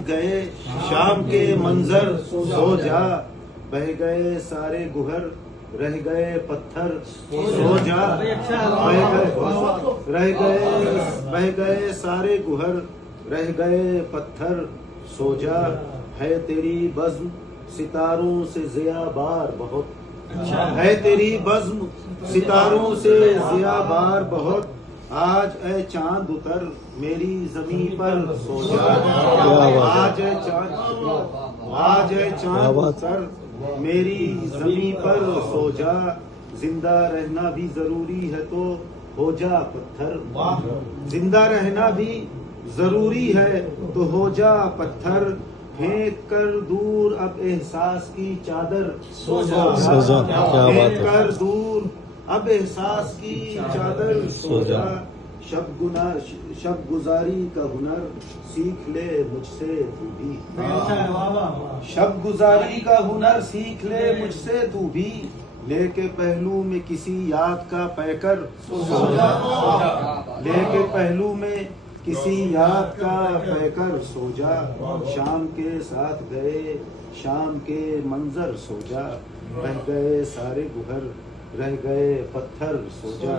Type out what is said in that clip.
ساتھ گئے شام کے منظر سو جا، بہ گئے سارے گہر رہ گئے پتھر سو جا، بہ گئے سارے گہر رہ گئے پتھر سو جا، ہے تیری بزم ستاروں سے ضیا بار بہت، ہے تیری بزم ستاروں سے ضیا بار بہت، آج اے چاند اتر میری زمیں پر سو جا، آج اے چاند اتر میری زمیں پر سو جا، زندہ رہنا بھی ضروری ہے تو ہو جا پتھر، زندہ رہنا بھی ضروری ہے تو ہو جا پتھر، پھینک کر دور اب احساس کی چادر سو جا، پھینک کر دور اب احساس کی چادر سو جا، شب گزاری کا ہنر سیکھ لے مجھ سے تو بھی، شب گزاری کا ہنر سیکھ لے مجھ سے تو بھی، لے کے پہلو میں کسی یاد کا پیکر سو جا، لے کے پہلو میں کسی یاد کا پیکر سو جا، شام کے ساتھ گئے شام کے منظر سو جا، بہ گئے سارے گہر رہ گئے پتھر سو جا۔